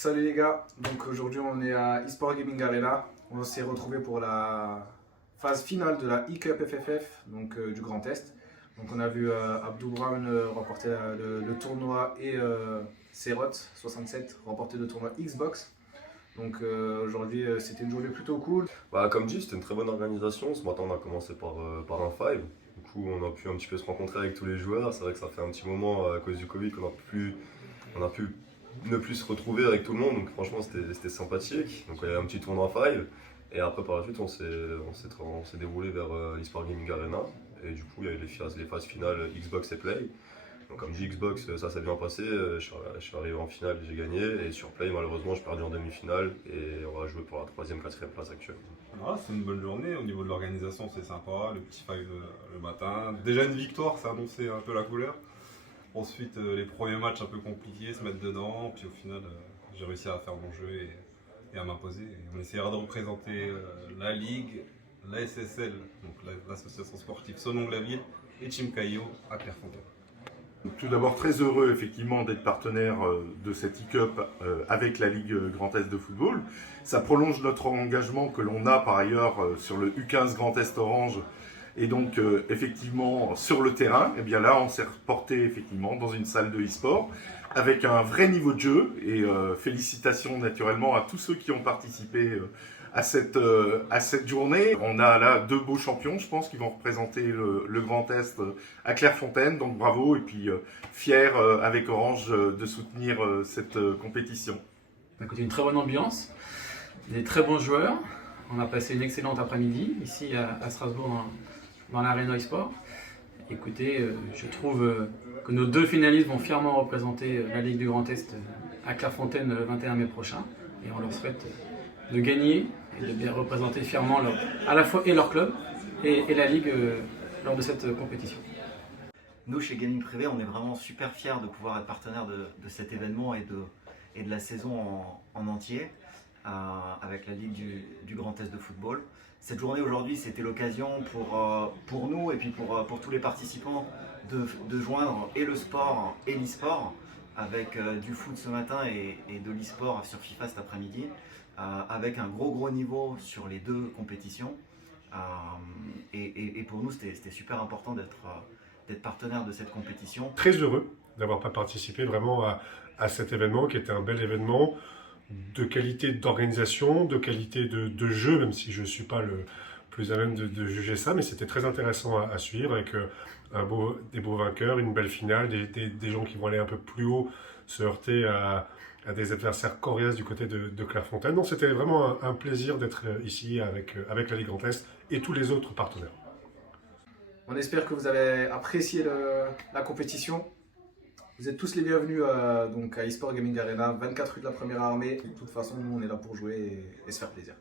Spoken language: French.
Salut les gars, donc aujourd'hui on est à eSport Gaming Arena. On s'est retrouvé pour la phase finale de la E-Cup FFF, donc du Grand Est. Donc on a vu Abdou Brown remporter le tournoi et Serot 67 remporter le tournoi Xbox. Donc aujourd'hui c'était une journée plutôt cool. Comme dit, c'était une très bonne organisation. Ce matin, on a commencé par un five. Du coup, on a pu un petit peu se rencontrer avec tous les joueurs. C'est vrai que ça fait un petit moment, à cause du Covid, on a pu ne plus se retrouver avec tout le monde. Donc franchement, c'était sympathique. Donc il y a eu un petit tournoi five. Et après, par la suite, on s'est déroulé vers l'eSport Gaming Arena. Et du coup, il y a eu les phases finales Xbox et Play. Donc comme dit Xbox, ça s'est bien passé, je suis arrivé en finale, j'ai gagné, et sur Play malheureusement j'ai perdu en demi-finale, et on va jouer pour la 3e, 4e place actuelle. C'est une bonne journée, au niveau de l'organisation c'est sympa, le petit five le matin. Déjà une victoire, ça annonçait un peu la couleur. Ensuite les premiers matchs un peu compliqués, se mettre dedans, puis au final j'ai réussi à faire mon jeu et à m'imposer. Et on essaiera de représenter la Ligue, la SSL, donc l'association sportive Sonong-la-Ville, et Team Caillot à Clairefontaine. Tout d'abord, très heureux effectivement d'être partenaire de cette e-cup avec la Ligue Grand Est de football. Ça prolonge notre engagement que l'on a par ailleurs sur le U15 Grand Est Orange. Et donc effectivement sur le terrain, et bien là on s'est reporté effectivement dans une salle de e-sport avec un vrai niveau de jeu. Et félicitations naturellement à tous ceux qui ont participé à cette journée. On a là 2 beaux champions, je pense, qui vont représenter le Grand Est à Clairefontaine. Donc bravo, et puis fier avec Orange de soutenir cette compétition. On a écouté une très bonne ambiance, des très bons joueurs. On a passé une excellente après-midi ici à Strasbourg dans l'Arena eSport. Écoutez, je trouve que nos 2 finalistes vont fièrement représenter la Ligue du Grand Est à Clairefontaine le 21 mai prochain. Et on leur souhaite de gagner et de bien représenter fièrement à la fois et leur club et la Ligue lors de cette compétition. Nous, chez Gaming Privé, on est vraiment super fiers de pouvoir être partenaire de cet événement et de la saison en entier avec la Ligue du Grand Est de football. Cette journée aujourd'hui, c'était l'occasion pour nous et puis pour tous les participants de joindre et le sport et l'e-sport avec du foot ce matin et de l'e-sport sur FIFA cet après-midi, avec un gros niveau sur les 2 compétitions. Et pour nous, c'était super important d'être partenaire de cette compétition. Très heureux d'avoir participé vraiment à cet événement qui était un bel événement de qualité d'organisation, de qualité de jeu, même si je ne suis pas le plus à même de juger ça, mais c'était très intéressant à suivre avec des beaux vainqueurs, une belle finale, des gens qui vont aller un peu plus haut, se heurter à des adversaires coriaces du côté de Clairefontaine. Donc c'était vraiment un plaisir d'être ici avec la Ligue Grand Est et tous les autres partenaires. On espère que vous avez apprécié la compétition. Vous êtes tous les bienvenus donc à eSport Gaming Arena, 24 rue de la Première Armée. De toute façon, nous on est là pour jouer et se faire plaisir.